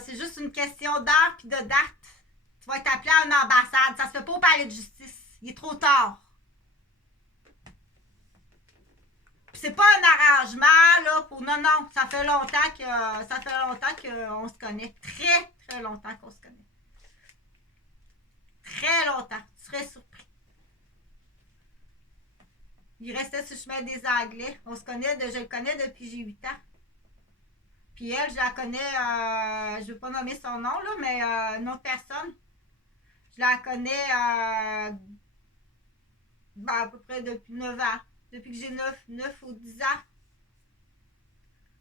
c'est juste une question d'heure puis de date. Tu vas être appelé à une ambassade. Ça se fait pas au palais de justice. Il est trop tard. Puis c'est pas un arrangement, là, pour. Non, non, ça fait longtemps qu'on se connaît. Très, très longtemps qu'on se connaît. Très longtemps. Tu serais surpris. Il restait sur le chemin des Anglais. Je le connais depuis j'ai 8 ans. Puis elle, je la connais, je ne veux pas nommer son nom, là, mais une autre personne. Je la connais à peu près depuis 9 ans. Depuis que j'ai 9 ou 10 ans.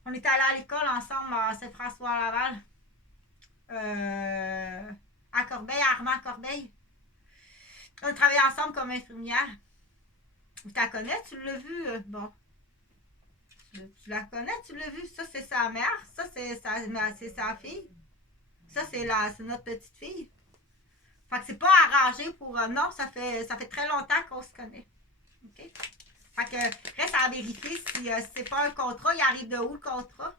On est allés à l'école ensemble à Saint-François-Laval. À Corbeil, à Armand-Corbeil. On a travaillé ensemble comme infirmière. Tu la connais, tu l'as vu? Bon. Tu la connais, tu l'as vu? Ça, c'est sa mère. Ça, c'est sa fille. Ça, c'est notre petite fille. Fait que c'est pas arrangé pour... non, ça fait très longtemps qu'on se connaît. OK? Fait que reste à vérifier si c'est pas un contrat. Il arrive de où le contrat?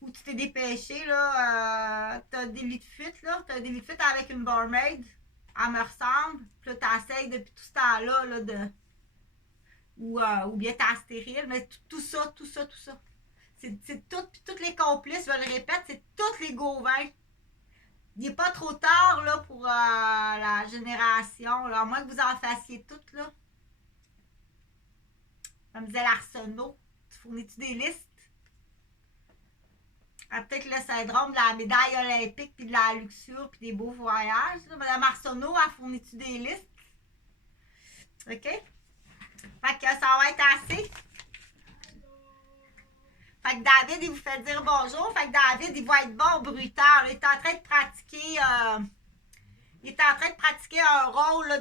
Ou tu t'es dépêché, là. T'as un délit de fuite, là. T'as un délit de fuite avec une barmaid. Elle me ressemble. Puis là, t'essayes depuis tout ce temps-là, là, de... Ou bien t'es stérile. Mais tout ça. C'est tout. Puis tous les complices, je le répète, c'est tous les Gauvin. Il n'est pas trop tard, là, pour la génération, là. À moins que vous en fassiez toutes, là. Comme disait l'Arsenault. Tu fournis-tu des listes? Peut-être le syndrome de la médaille olympique, puis de la luxure, puis des beaux voyages. Là. Madame Arsenault, a fourni-tu des listes? OK? Fait que ça va être assez. Fait que David, il vous fait dire bonjour. Fait que David, il va être bon brutal. Il est en train de pratiquer... il est en train de pratiquer un rôle là,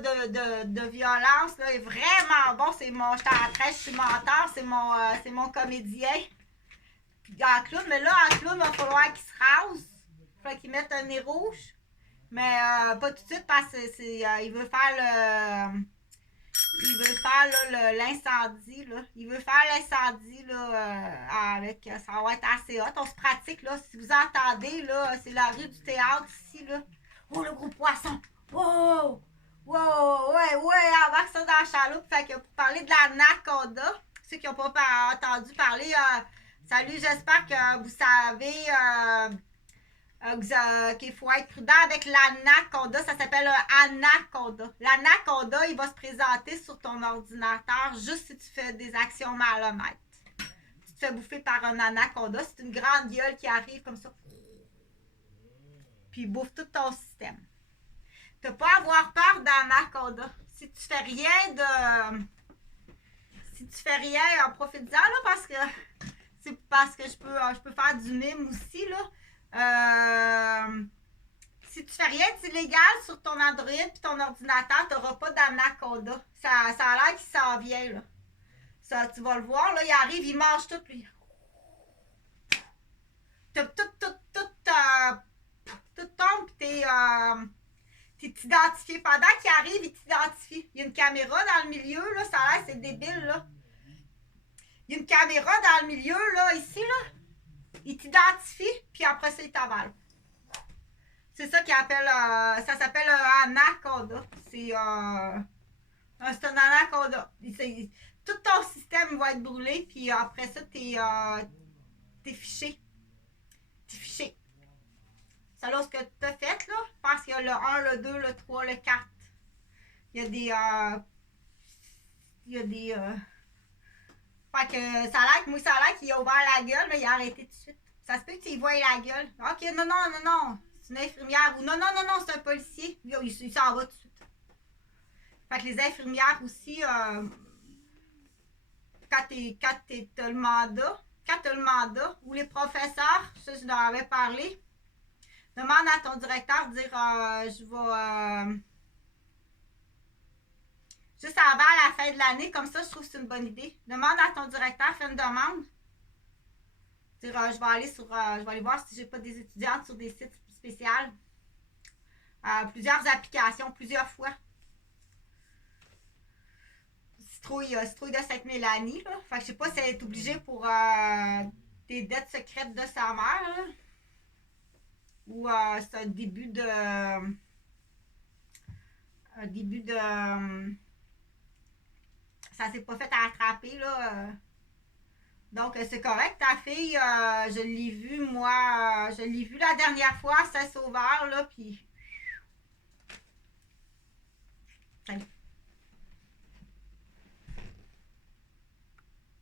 de violence. Là. Il est vraiment bon. Je suis menteur. C'est mon comédien. Puis en clown, mais là, en clown, il va falloir qu'il se rase. Il faut qu'il mette un nez rouge. Mais pas tout de suite parce que il veut faire le... Il veut faire l'incendie. Il veut faire l'incendie avec. Ça va être assez hot. On se pratique là. Si vous entendez, là, c'est la rue du théâtre ici. Là. Oh, le gros poisson! Wow! Wow! Ouais, embarque ça dans la chaloupe. Fait que pour parler de l'anaconda, ceux qui n'ont pas entendu parler, Salut, j'espère que vous savez qu'il faut être prudent avec l'anaconda. Ça s'appelle un anaconda. L'anaconda, il va se présenter sur ton ordinateur juste si tu fais des actions malhonnêtes. Tu te fais bouffer par un anaconda. C'est une grande gueule qui arrive comme ça. Puis il bouffe tout ton système. Tu n'as pas à avoir peur d'anaconda. Si tu fais rien de... Si tu fais rien, profite-en là, parce que c'est parce que je peux faire du mime aussi là. Si tu fais rien d'illégal sur ton Android et ton ordinateur, tu n'auras pas d'anaconda. Ça a l'air qu'il s'en vient là. Ça, tu vas le voir là, il arrive, il mange tout lui. Tout tombe pis t'es identifié. Pendant qu'il arrive, il t'identifie. Il y a une caméra dans le milieu, là, ça a l'air, c'est débile, là. Il y a une caméra dans le milieu, là, ici, là. Il t'identifie, puis après ça, il t'avale. C'est ça qu'il appelle, ça s'appelle un anaconda. C'est un anaconda. Tout ton système va être brûlé, puis après ça, t'es fiché. T'es fiché. Selon ce que tu as fait, là, parce qu'il y a le 1, le 2, le 3, le 4. Il y a des. Fait que ça a l'air que moi, ça a l'air qu'il a ouvert la gueule, mais il a arrêté tout de suite. Ça se peut que tu y vois la gueule. Ok, non. C'est une infirmière. Ou non, c'est un policier. Il s'en va tout de suite. Fait que les infirmières aussi, quand t'as le mandat, ou les professeurs, ça, je leur avais parlé. Demande à ton directeur de dire je vais juste avant la fin de l'année, comme ça je trouve que c'est une bonne idée. Demande à ton directeur, fais une demande. Dire je vais aller voir si j'ai pas des étudiantes sur des sites spéciaux. Plusieurs applications, plusieurs fois. Citrouille de Sainte-Mélanie. Là. Fait que je sais pas si elle est obligée pour des dettes secrètes de sa mère. Là. Ou c'est un début de ça s'est pas fait attraper là. Donc c'est correct, ta fille, je l'ai vue moi, je l'ai vue la dernière fois, c'est sauveur là, puis salut.